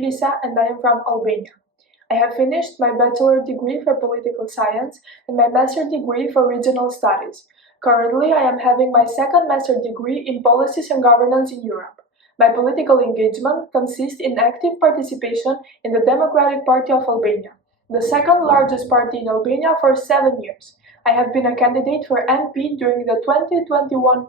Irisa and I am from Albania. I have finished my bachelor degree for political science and my master degree for regional studies. Currently, I am having my second master degree in policies and governance in Europe. My political engagement consists in active participation in the Democratic Party of Albania, the second largest party in Albania for 7 years. I have been a candidate for MP during the 2021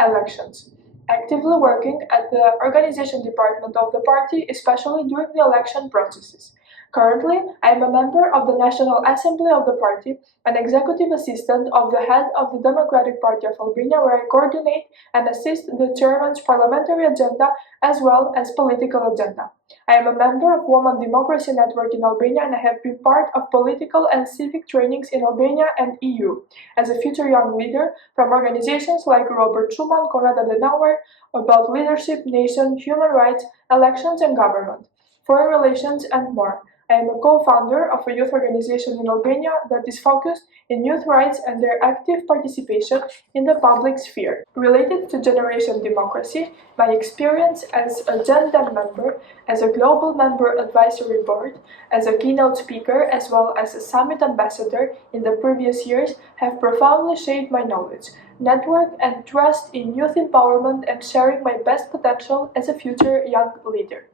elections, actively working at the organization department of the party, especially during the election processes. Currently, I am a member of the National Assembly of the party, an executive assistant of the head of the Democratic Party of Albania, where I coordinate and assist the chairman's parliamentary agenda as well as political agenda. I am a member of Women Democracy Network in Albania and I have been part of political and civic trainings in Albania and EU as a future young leader from organizations like Robert Schuman, Konrad-Adenauer, about leadership, nation, human rights, elections and government, foreign relations and more. I am a co-founder of a youth organization in Albania that is focused in youth rights and their active participation in the public sphere. Related to generation democracy, my experience as a Gen Dem member, as a global member advisory board, as a keynote speaker, as well as a summit ambassador in the previous years have profoundly shaped my knowledge, network and trust in youth empowerment and sharing my best potential as a future young leader.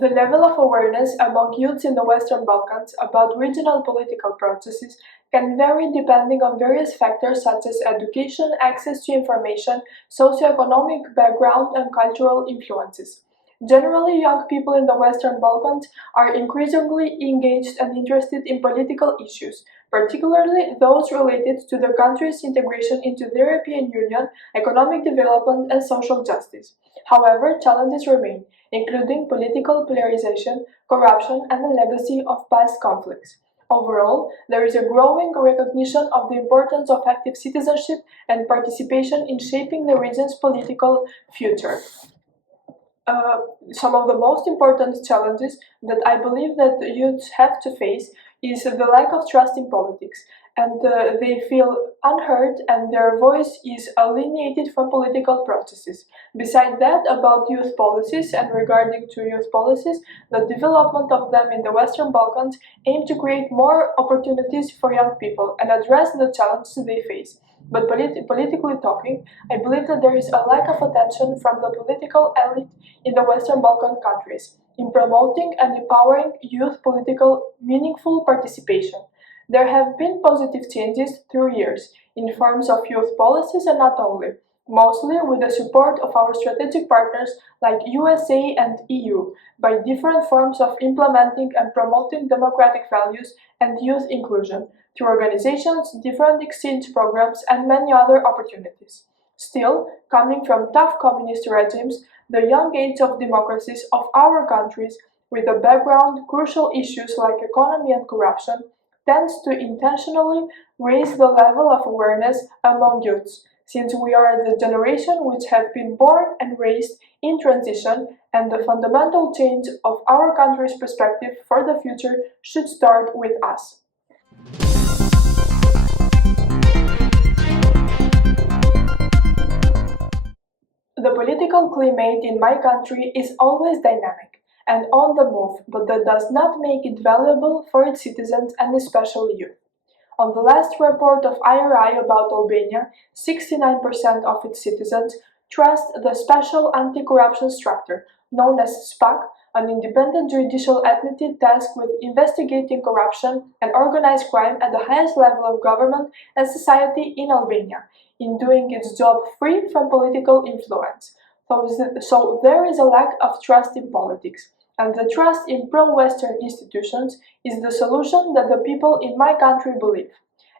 The level of awareness among youths in the Western Balkans about regional political processes can vary depending on various factors such as education, access to information, socioeconomic background, and cultural influences. Generally, young people in the Western Balkans are increasingly engaged and interested in political issues, particularly those related to the country's integration into the European Union, economic development, and social justice. However, challenges remain, including political polarization, corruption, and the legacy of past conflicts. Overall, there is a growing recognition of the importance of active citizenship and participation in shaping the region's political future. Some of the most important challenges that I believe that youths have to face is the lack of trust in politics, and they feel unheard and their voice is alienated from political processes. Besides that, about youth policies and regarding to youth policies, the development of them in the Western Balkans aim to create more opportunities for young people and address the challenges they face. But politically talking, I believe that there is a lack of attention from the political elite in the Western Balkan countries in promoting and empowering youth political meaningful participation. There have been positive changes through years in forms of youth policies and not only, mostly with the support of our strategic partners like USA and EU, by different forms of implementing and promoting democratic values and youth inclusion, through organizations, different exchange programs, and many other opportunities. Still, coming from tough communist regimes, the young age of democracies of our countries, with a background crucial issues like economy and corruption, tends to intentionally raise the level of awareness among youths, since we are the generation which have been born and raised in transition, and the fundamental change of our country's perspective for the future should start with us. The political climate in my country is always dynamic and on the move, but that does not make it valuable for its citizens and especially youth. On the last report of IRI about Albania, 69% of its citizens trust the Special Anti-Corruption Structure, known as SPAC, an independent judicial entity tasked with investigating corruption and organized crime at the highest level of government and society in Albania, in doing its job free from political influence. So there is a lack of trust in politics, and the trust in pro-Western institutions is the solution that the people in my country believe.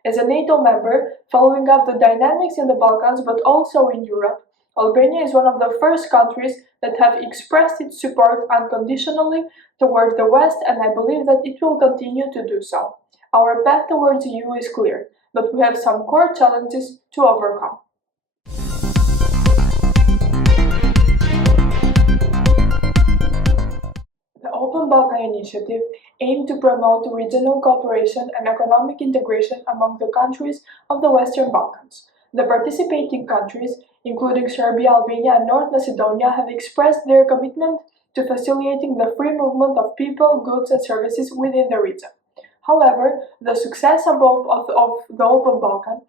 As a NATO member, following up the dynamics in the Balkans but also in Europe, Albania is one of the first countries that have expressed its support unconditionally toward the West, and I believe that it will continue to do so. Our path towards the EU is clear, but we have some core challenges to overcome. The Open Balkan Initiative aimed to promote regional cooperation and economic integration among the countries of the Western Balkans. The participating countries including Serbia, Albania, and North Macedonia, have expressed their commitment to facilitating the free movement of people, goods, and services within the region. However, the success of the Open Balkan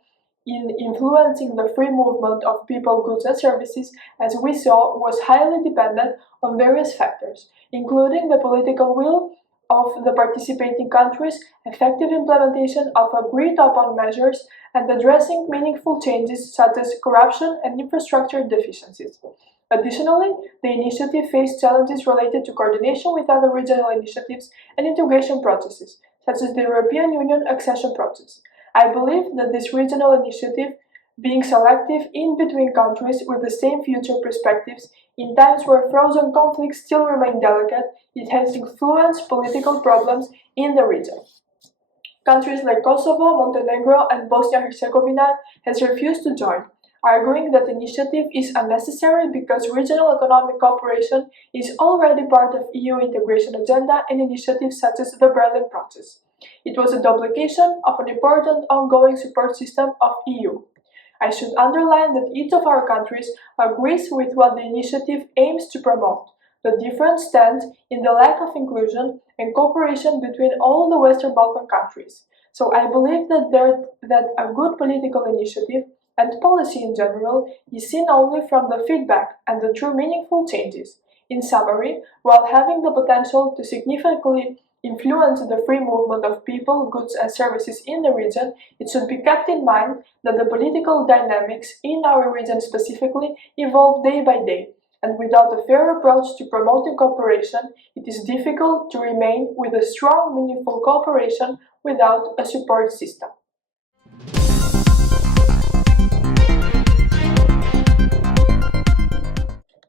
in influencing the free movement of people, goods, and services, as we saw, was highly dependent on various factors, including the political will of the participating countries, effective implementation of agreed-upon measures, and addressing meaningful changes such as corruption and infrastructure deficiencies. Additionally, the initiative faced challenges related to coordination with other regional initiatives and integration processes, such as the European Union accession process. I believe that this regional initiative, being selective in between countries with the same future perspectives, in times where frozen conflicts still remain delicate, it has influenced political problems in the region. Countries like Kosovo, Montenegro, and Bosnia-Herzegovina has refused to join, arguing that the initiative is unnecessary because regional economic cooperation is already part of EU integration agenda and initiatives such as the Berlin Process. It was a duplication of an important ongoing support system of EU. I should underline that each of our countries agrees with what the initiative aims to promote. The difference stands in the lack of inclusion and cooperation between all the Western Balkan countries. So I believe that a good political initiative and policy in general is seen only from the feedback and the true meaningful changes. In summary, while having the potential to significantly influence the free movement of people, goods, and services in the region, it should be kept in mind that the political dynamics in our region specifically evolve day by day, and without a fair approach to promoting cooperation, it is difficult to remain with a strong, meaningful cooperation without a support system.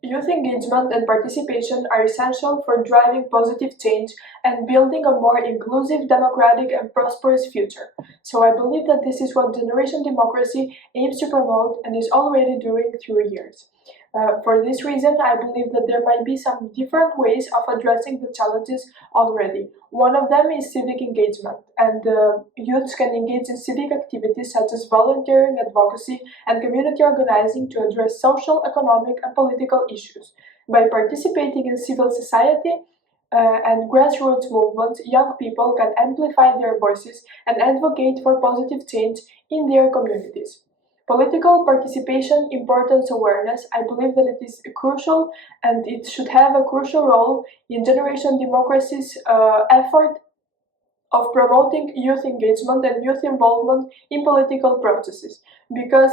Youth engagement and participation are essential for driving positive change and building a more inclusive, democratic, and prosperous future. So I believe that this is what Generation Democracy aims to promote and is already doing through years. For this reason, I believe that there might be some different ways of addressing the challenges already. One of them is civic engagement, and youths can engage in civic activities such as volunteering, advocacy, and community organizing to address social, economic, and political issues. By participating in civil society and grassroots movements, young people can amplify their voices and advocate for positive change in their communities. Political participation, importance, awareness, I believe that it is crucial and it should have a crucial role in Generation Democracy's effort of promoting youth engagement and youth involvement in political processes, because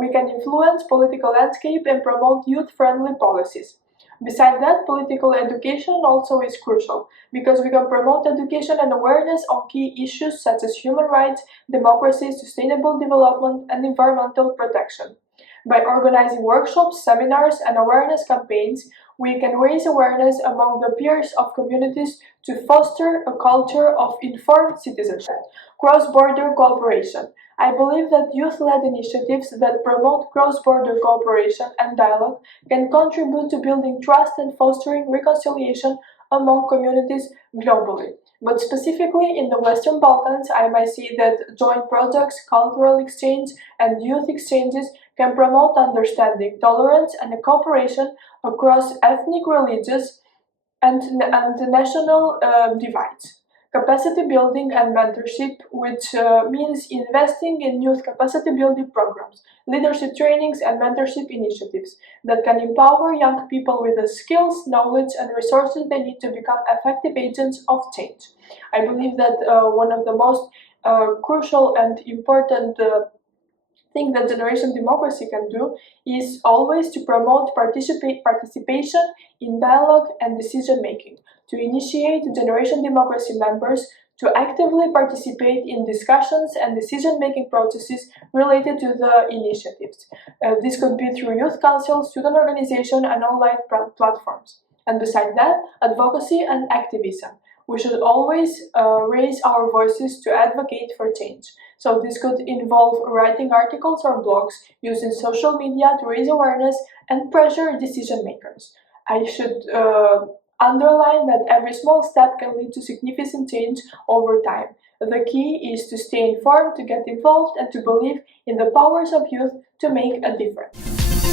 we can influence political landscape and promote youth-friendly policies. Besides that, political education also is crucial, because we can promote education and awareness on key issues such as human rights, democracy, sustainable development, and environmental protection. By organizing workshops, seminars, and awareness campaigns, we can raise awareness among the peers of communities to foster a culture of informed citizenship. Cross-border cooperation. I believe that youth-led initiatives that promote cross-border cooperation and dialogue can contribute to building trust and fostering reconciliation among communities globally. But specifically in the Western Balkans, I might see that joint projects, cultural exchange, and youth exchanges can promote understanding, tolerance, and cooperation across ethnic, religious, and national divides. Capacity building and mentorship, which means investing in youth capacity building programs, leadership trainings, and mentorship initiatives that can empower young people with the skills, knowledge, and resources they need to become effective agents of change. I believe that one of the most crucial and important thing that Generation Democracy can do is always to promote participation in dialogue and decision making, to initiate Generation Democracy members to actively participate in discussions and decision-making processes related to the initiatives. This could be through youth councils, student organization, and online platforms. And besides that, advocacy and activism. We should always raise our voices to advocate for change. So this could involve writing articles or blogs, using social media to raise awareness and pressure decision makers. I should underline that every small step can lead to significant change over time. The key is to stay informed, to get involved, and to believe in the powers of youth to make a difference.